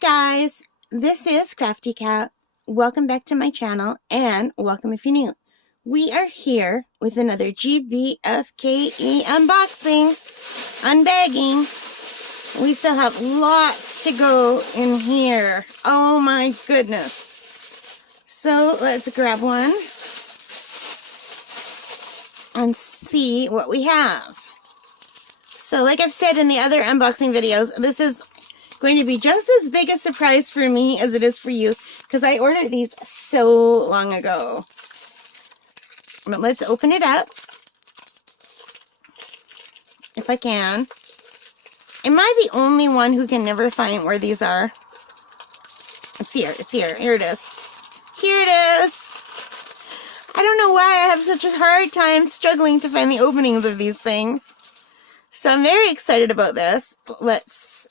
guys, this is Crafty Cat. Welcome back to my channel and welcome if you're new. We are here with another GBFKE unboxing, unbagging. We still have lots to go in here. Oh my goodness. So let's grab one and see what we have. So like I've said in the other unboxing videos, this is going to be just as big a surprise for me as it is for you, because I ordered these so long ago. But let's open it up, if I can. Am I the only one who can never find where these are? It's here, it's here, here it is. Here it is! I don't know why I have such a hard time struggling to find the openings of these things. So I'm very excited about this. Let's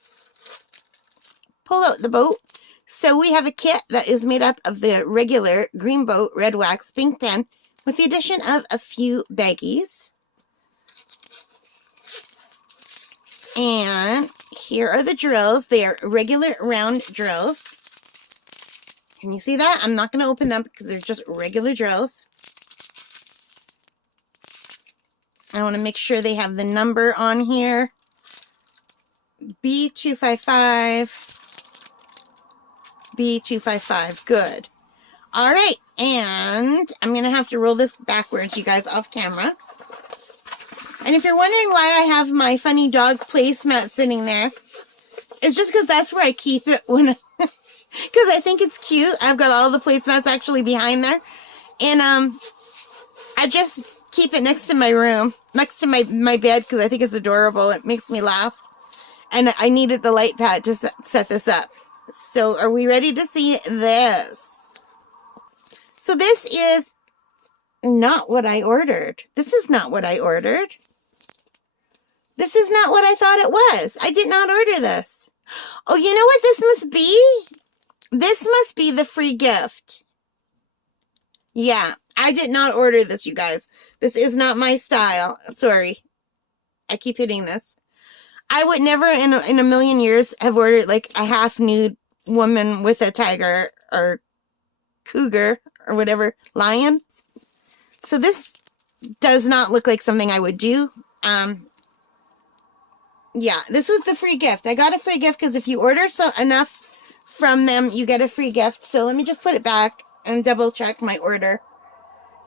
pull out the boat. So we have a kit that is made up of the regular green boat, red wax, pink pen, with the addition of a few baggies. And here are the drills. They are regular round drills. Can you see that? I'm not going to open them because they're just regular drills. I want to make sure they have the number on here. B255. B255. Good. All right. And I'm going to have to roll this backwards, you guys, off camera. And if you're wondering why I have my funny dog placemat sitting there, it's just because that's where I keep it when, because I think it's cute. I've got all the placemats actually behind there. And I just keep it next to my room, next to my bed, because I think it's adorable. It makes me laugh. And I needed the light pad to set this up. So are we ready to see this? So this is not what I ordered. This is not what I ordered. This is not what I thought it was. I did not order this. Oh, you know what this must be? This must be the free gift. Yeah, I did not order this, you guys. This is not my style. Sorry. I keep hitting this. I would never in a million years have ordered like a half nude woman with a tiger or cougar or whatever, lion. So this does not look like something I would do. Yeah, this was the free gift. I got a free gift because if you order enough from them, you get a free gift. So let me just put it back and double check my order.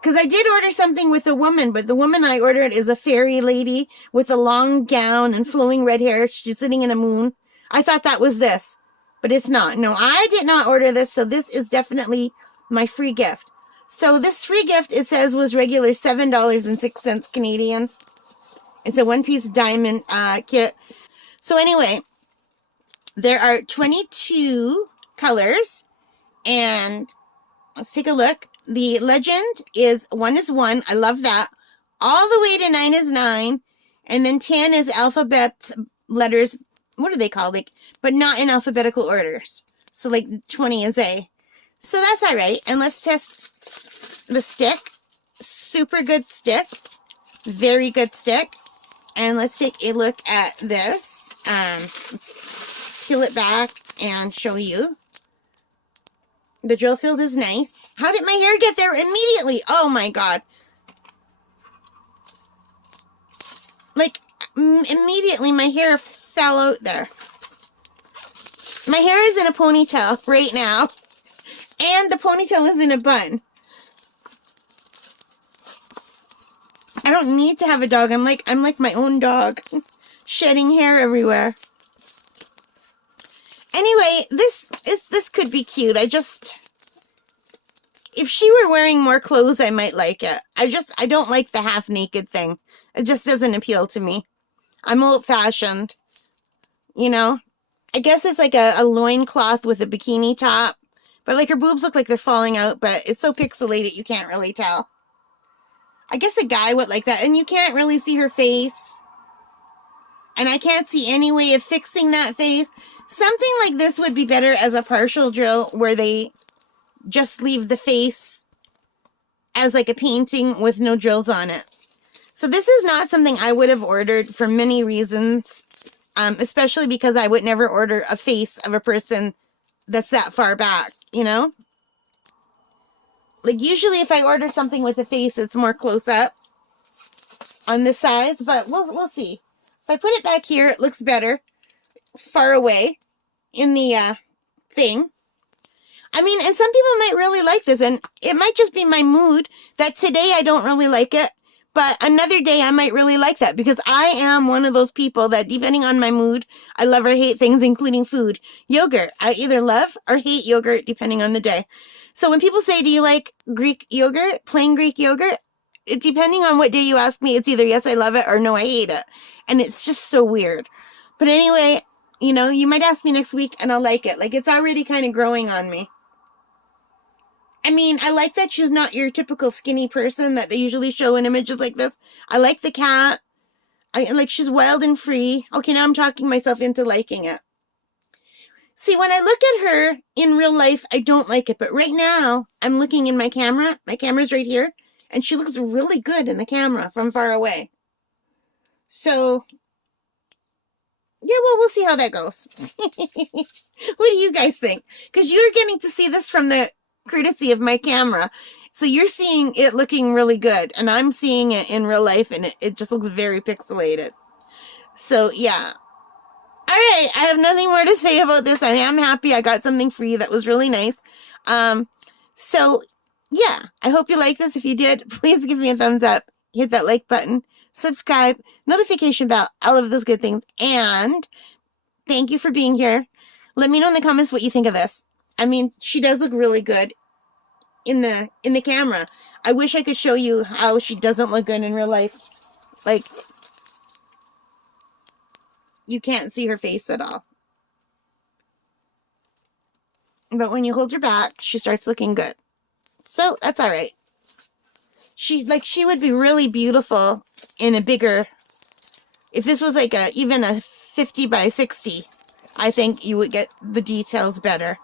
Because I did order something with a woman, but the woman I ordered is a fairy lady with a long gown and flowing red hair. She's sitting in a moon. I thought that was this, but it's not. No, I did not order this, so this is definitely my free gift. So this free gift, it says, was regular $7.06 Canadian. It's a one-piece diamond kit. So anyway, there are 22 colors, and let's take a look. The legend is 1 is 1. I love that. All the way to 9 is 9. And then 10 is alphabet letters. What are they called? Like, but not in alphabetical orders. So like 20 is A. So that's all right. And let's test the stick. Super good stick. Very good stick. And let's take a look at this. Let's peel it back and show you. The drill field is nice. How did my hair get there immediately? Oh my god. Like, immediately my hair fell out there. My hair is in a ponytail right now. And the ponytail is in a bun. I don't need to have a dog. I'm like my own dog. Shedding hair everywhere. Anyway, this could be cute. If she were wearing more clothes, I might like it. I don't like the half naked thing. It just doesn't appeal to me. I'm old-fashioned. You know? I guess it's like a loincloth with a bikini top. But like her boobs look like they're falling out, but it's so pixelated you can't really tell. I guess a guy would like that. And you can't really see her face. And I can't see any way of fixing that face. Something like this would be better as a partial drill where they just leave the face as like a painting with no drills on it. So this is not something I would have ordered for many reasons, especially because I would never order a face of a person that's that far back, you know? Like, usually if I order something with a face, it's more close up on this size, but we'll see. If I put it back here, it looks better far away in the thing. I mean, and some people might really like this, and it might just be my mood that today I don't really like it, but another day I might really like that, because I am one of those people that, depending on my mood, I love or hate things, including food. Yogurt, I either love or hate yogurt, depending on the day. So when people say, do you like Greek yogurt, plain Greek yogurt? Depending on what day you ask me, it's either yes, I love it, or no, I hate it. And it's just so weird. But anyway, you know, you might ask me next week and I'll like it. Like, it's already kind of growing on me. I mean, I like that she's not your typical skinny person that they usually show in images like this. I like the cat. I like she's wild and free. Okay, now I'm talking myself into liking it. See, when I look at her in real life, I don't like it. But right now, I'm looking in my camera. My camera's right here. And she looks really good in the camera from far away. So, yeah, well, we'll see how that goes. What do you guys think? Because you're getting to see this from the courtesy of my camera. So you're seeing it looking really good. And I'm seeing it in real life, and it just looks very pixelated. So, yeah. All right, I have nothing more to say about this. I am happy I got something free that was really nice. So, yeah, I hope you like this. If you did, please give me a thumbs up. Hit that like button. Subscribe. Notification bell. All of those good things. And thank you for being here. Let me know in the comments what you think of this. I mean, she does look really good in the camera. I wish I could show you how she doesn't look good in real life. Like, you can't see her face at all. But when you hold her back, she starts looking good. So, that's all right. She would be really beautiful in a bigger, if this was like even a 50 by 60, I think you would get the details better.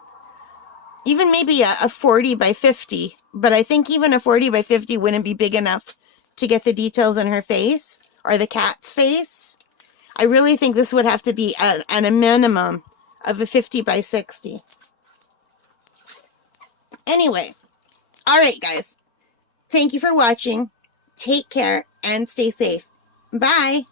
Even maybe a 40 by 50, but I think even a 40 by 50 wouldn't be big enough to get the details in her face, or the cat's face. I really think this would have to be at a minimum of a 50 by 60. Anyway, all right, guys. Thank you for watching. Take care and stay safe. Bye.